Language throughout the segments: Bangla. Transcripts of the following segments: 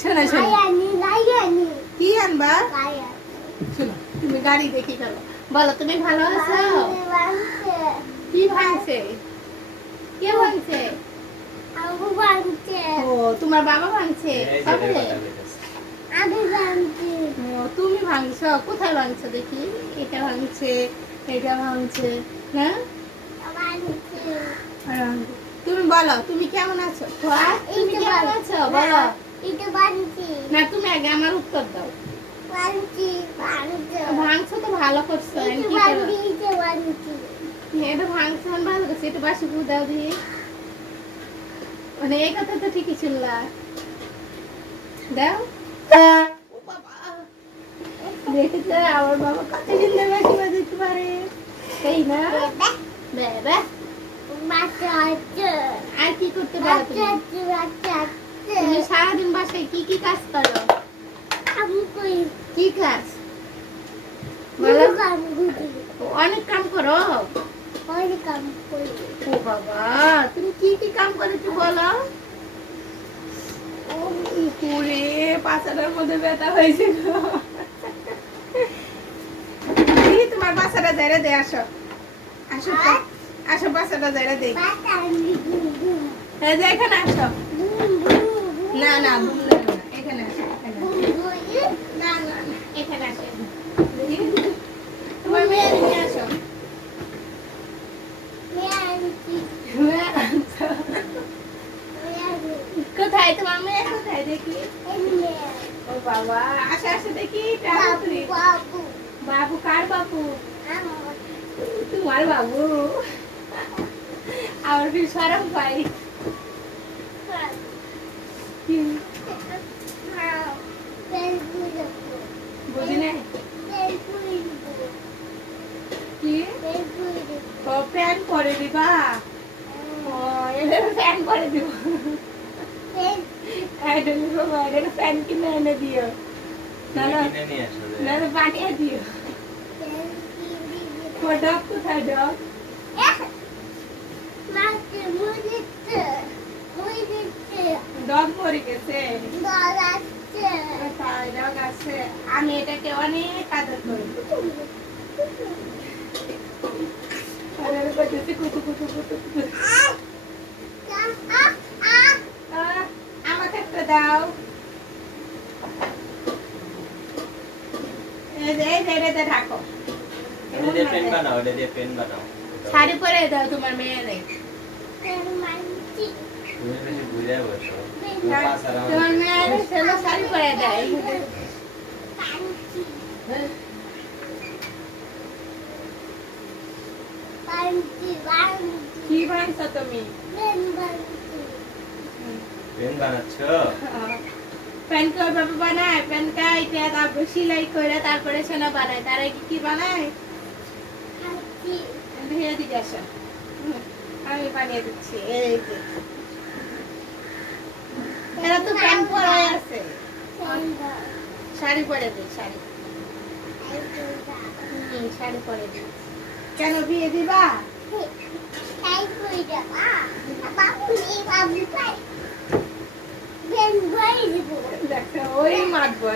শোনো শোনো কি আনবা শোনো তুমি গাড়ি দেখি ফেলো বলো তুমি ভালো আছো কি ভাঙছে কে ভাঙছে ও তোমার বাবা ভাঙছে কবে ও তুমি ভাঙছো কোথায় ভাঙছো দেখি এটা ভাঙছে এটা ভাঙছে না তুমি বলো তুমি কেমন আছো তুমি কেমন আছো বলো না তুমি আগে আমার উত্তর দাও ভাঙছো তো ভালো করছো এটা ভাঙছো ভালো করছো এটা বাসি পু দাও দিয়ে মানে এই কথা তো ঠিকই শুনলা দাও দেখেছে আমার বাবা কত সুন্দর বাসি বাজাতে পারে তাই না বাবা আর কি করতে পারো তুমি সারাদিন বাসায় কি কি কাজ করো কি কাজ বলো অনেক কাম করো ও বাবা তুমি কি কি কাম করো একটু বলো পুরে পাছাটার মধ্যে ব্যথা হয়েছে তোমার বাচ্চাটা যাইরা দে আসো আসো আসো বাচ্চাটা যাইরা দে এখানে আসো না না এখানে আসো না না এখানে আসো তোমার মেয়ে নিয়ে আসো কোথায় তোমার মেয়ে কোথায় দেখি ও বাবা আসে আসে দেখি বাবু কার বাবু তোমার বাবু আমার ফির সরম পাই বুঝি না কি ও প্যান করে দিবা ও এদের প্যান করে দিব প্যান কিনে এনে দিও না বানিয়ে দিও ডগ কোথায় ডগ ডগ মরে গেছে ডগ আছে আমি এটাকে অনেক আদর করি আমাকে একটা দাও ঢাকো শাড়ি পরে দাও তোমার মেয়েরে তোমার মেয়েরে শাড়ি পরে দেয় কি বানাচ্ছ তুমি প্যান করে বাবা বানায় প্যান কাইটা তারপর সেলাই করে তারপরে সোনা বানায় তার আগে কি বানায় ধুয়ে দিকে আসো আমি বানিয়ে দিচ্ছি এই যে এরা তো প্যান পরে আছে শাড়ি পরে দিই শাড়ি শাড়ি পরে দিই কেন বিয়ে দিবা ওই মাতবো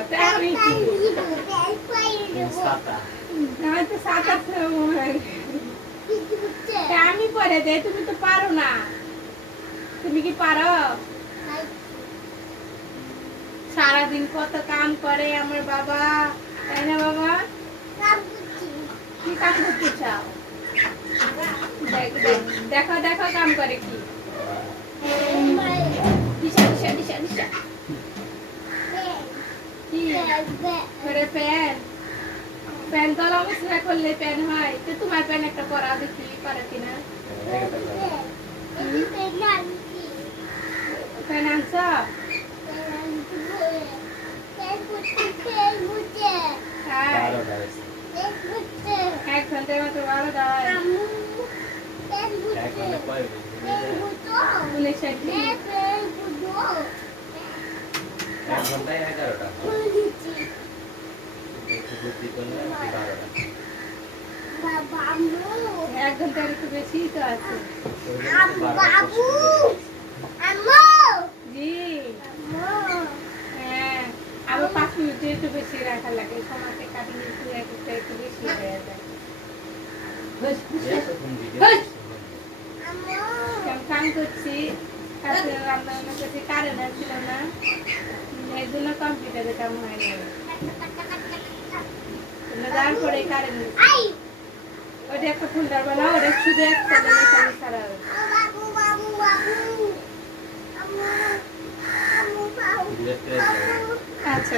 আমি পরে দেয় তুমি তো পারো না তুমি কি পারো সারাদিন কত কাম করে আমার বাবা তাই না বাবা কি কাজ করতে চাও দেখো দেখো কাম করে কি প্যান তলা অবস্থা করলে প্যান হয় তো তোমার প্যান একটা পরা দেখি পারে কিনা প্যান আনছ এক ঘন্টার মতো 1 ঘন্টার একটু বেশি তো আছে বাবু আম্মু জি কাম করছি রান্না করছি কারেন্ট ছিল না এই জন্য কম্পিউটারে কাম হয়নি তারপরে কারেন্ট ওটা একটা ফুলটার বেলা ওটা শুধু একটা সারা আচ্ছা